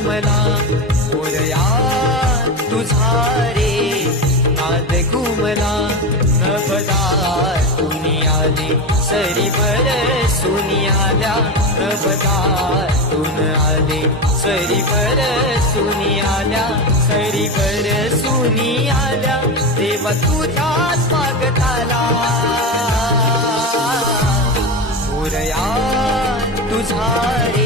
घुमला मोरया तुझा रे नाद घुमला नभदातून आले सरी बरसून आल्या नभदातून आले सरी बरसून आल्या सरी बरसून आल्या देवा तुझ्या स्वागताला मोरया तुझा रे